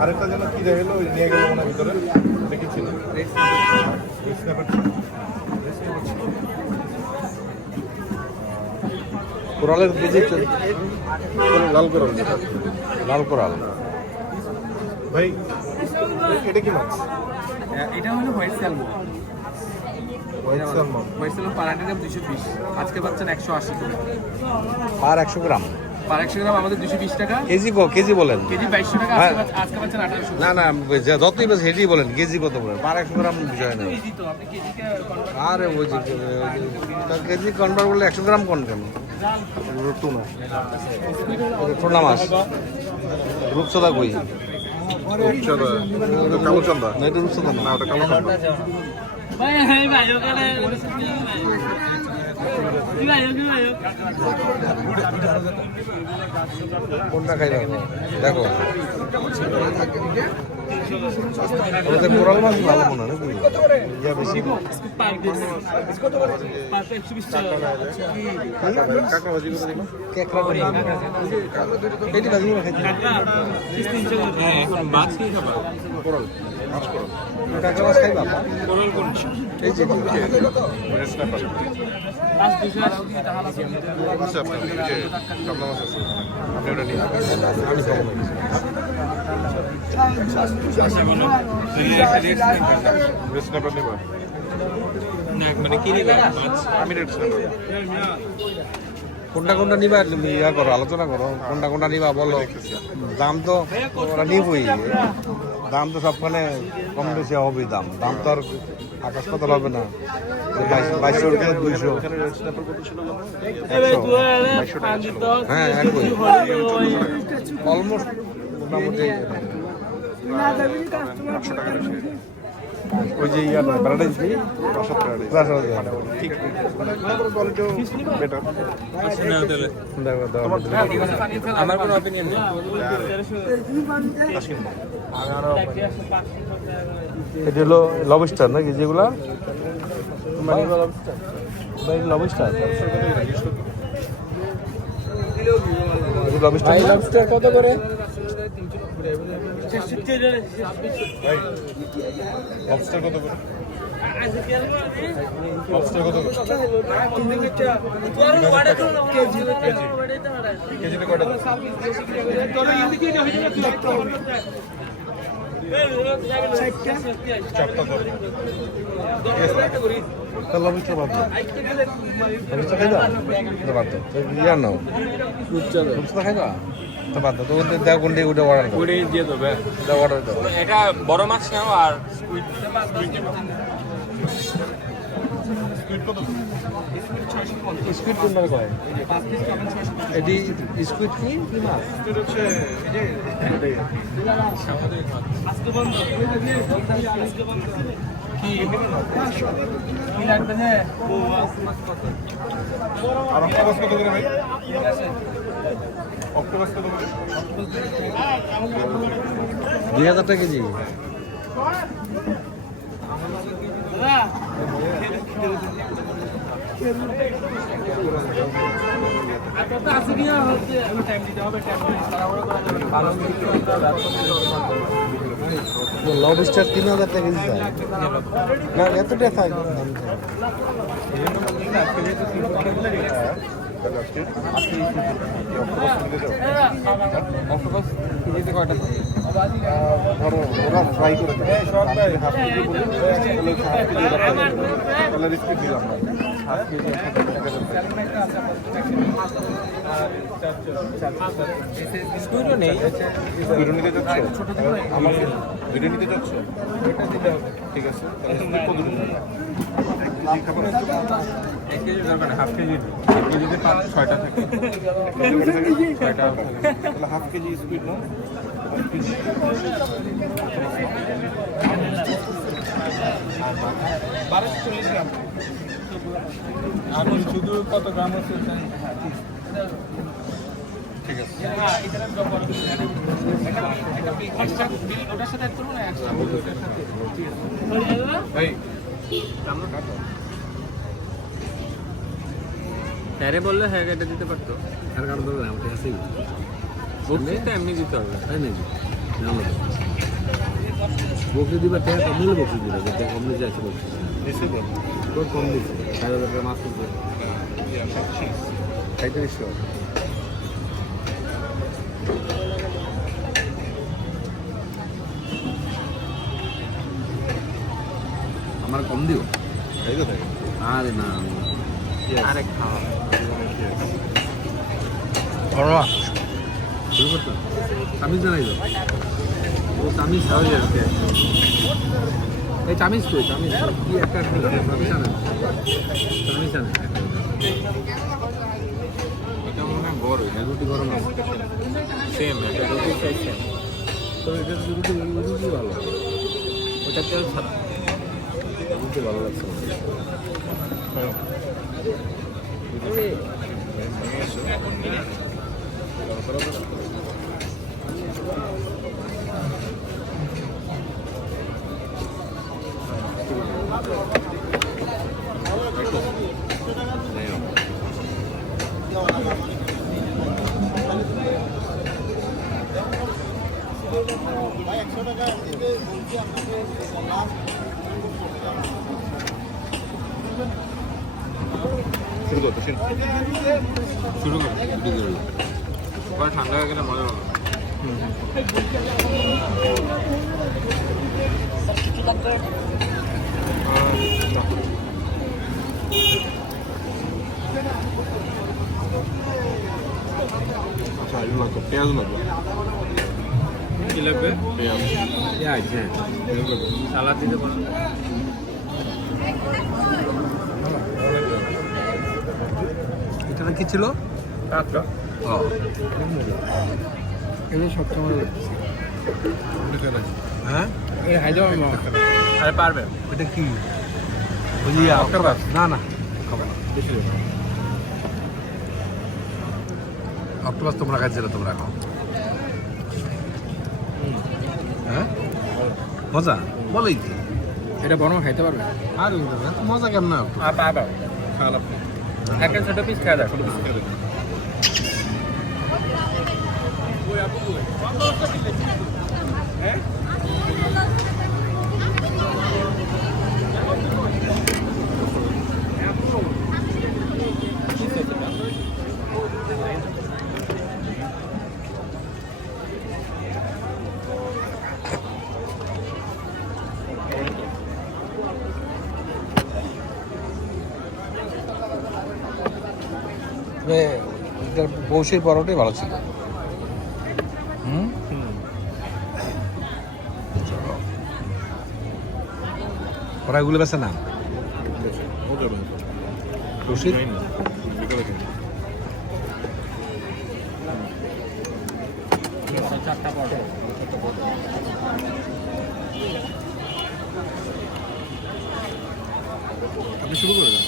আরেকটা যেন কি দেখলো নিয়ে গেল মনে ভিতরে দেখেছিল কোরালের কেজি লাল কোরাল লাল কোরাল ভাই এটা কি মাছ? এটা হলো white salmon. White salmon. White salmon per 100 gram 220, আজকে পাচ্ছেন 180 টাকা আর 100 গ্রাম পার 100 গ্রাম আমাদের 220 টাকা। কেজি বলেন কেজি 2200 টাকা, আজকে পাচ্ছেন 1800। না না যতই বেশি হেঁটেই বলেন কেজি কত বলেন পার 100 গ্রাম বিষয় না। কেজি তো আপনি কেজিকে আরে ওই যে কেজি কনভার্ট করলে 100 গ্রাম কোন কেন টুনা টুনা মাছ রূপসদা কই কালো চান্দা না এটা রূপসদা না না ওটা কালো চান্দা ভাই ভাই ভাই ওখানে কি ভাই কোনটা খাইবা দেখো ওদের কোরাল মাছ ভালো মনে হয় নাকি ইয়া বেশি কাঁকড়া ভাজি করে দিল কেকড়া করে এটি ভাজি করে খাইতে এখন মাছ কি খাবা? কোরাল মাছ কোরাল কাঁকড়া মাছ খাইবা কোরাল কোন এই যে স্ন্যাপার মাছ 280 টাকা আছে আপনার এই যে কামলা মাছ আছে আপনি ওটা নিয়ে আমি খাবো রেড স্ন্যাপার নেবা মানে কি নিবে মাছ? আমি রেড স্ন্যাপার কোনটা নিবা তুমি ইয়া করো আলোচনা করো কোনটা নিবা বলো দাম তো ওরা নিবই দাম তো সবখানে কম বেশি হবেই দাম তো আর আকাশ পাতাল হবে না 2200 টাকা 200 এখানে রেড স্ন্যাপার কত ছিল জানো? হ্যাঁ একই অলমোস্ট মোটামুটি 800 টাকা বেশি ওই যে ইয়া নয় প্যারাডাইস কি ঠিক কোয়ালিটিও বেটার আমার কোনো অপিনিয়ন নেই। এটা হলো লবস্টার নাকি যেগুলা লবস্টার লবস্টার কত করে লবস্টার কত করে লবস্টার কত করে কেজিতে কয়টা চারটা লবস্টার বাদ লবস্টার খাইবা বাদ ইয়া নাও রূপসা খাইবা তো বাদ তো দেখ কোনটি ওটা অর্ডার দাও ওটাই দিয়ে দেবে। দাও অর্ডার দাও এটা বড় মাছ নাও আর স্কুইড স্কুইড কোনটা কয় এটি স্কুইড কি মাছ হচ্ছে আর অক্টোপাস কত করে ভাই অক্টোপাস কত করে 2000 টাকা কেজি লবস্টার 3000 টাকা কেজি চাই না এতটা থাক অক্টোপাস কেজিতে কয়টা? ধরো ওরা ফ্রাই করে দেবে হাফ কেজি বলে তাহলে রিস্কি দিলাম না হাফ কেজি স্কুইডও নেই। ভিডিও নিতে যাচ্ছ আমার ভিডিও নিতে যাচ্ছ ঠিক আছে তাহলে কত দিন খাবার এক কেজি দরকার না, হাফ কেজি কেজিতে 5-6টা থাকে। 6টা তাহলে হাফ কেজি স্পিড না আমি শুধু কত গ্রাম হচ্ছে ঠিক আছে ওটার সাথে অ্যাড করবো না ভাই হ্যাঁ বললে হ্যাঁ এটা দিতে পারতো। আর কারণ দরকার আমার কাছে আছেই বক্সিস তো এমনি দিতে হবে। তাই নাকি জানলো বকরি দিবার টাকা কম নিলে বকরি দিবে যে কম নিচে আছে বকরি দিছে বল তোর কম দিচ্ছে 5,000 টাকা মাছ করছে 3500 আমার কম দিও এই তো থাকে আরে না আরেক খাওয়া ঘরোয়া শুরু করতো চামিজ জানাই তো ও চামিজ হয়ে যাবে। এই চামিজ কই চামিজ কি একটা চামিজ আনে চামিজ আনে এটা মনে হয় বড়, এটা রুটি গরম আছে সেম, এটা রুটি সাইজ সেম। তো এটা রুটি রুটি ভালো ওটা তেল ছাড়া। রুটি ভালো লাগছে শুরু করতে শুরু করো। পরে ঠান্ডা হয়ে গেলে মজা হবে। আচ্ছা আলু লাগবে পেঁয়াজ লাগবে কি লাগবে? পেঁয়াজ পেঁয়াজ হ্যাঁ সালাদ দিতে পারো। এটা কি ছিল? টাটকা। ও এগুলো সবসময় হ্যাঁ এই হায়দ্রাবাদ আরে পারবে। এটা কি ওই যে অক্টোপাস? না না খাবো না অক্টোপাস তোমরা খাইছিলে তোমরা খাও হ্যাঁ মজা বলেই কি এটা বরং খাইতে পারবে আর মজা কেমন octopus? আর পাবে। একটা ছোট পিস খেয়ে দেখো। এটার বৌসির পরোটাই ভালো ছিল হুম ওরা এগুলো বেছে না রশিদ চারটা পর আপনি শুরু করে দেন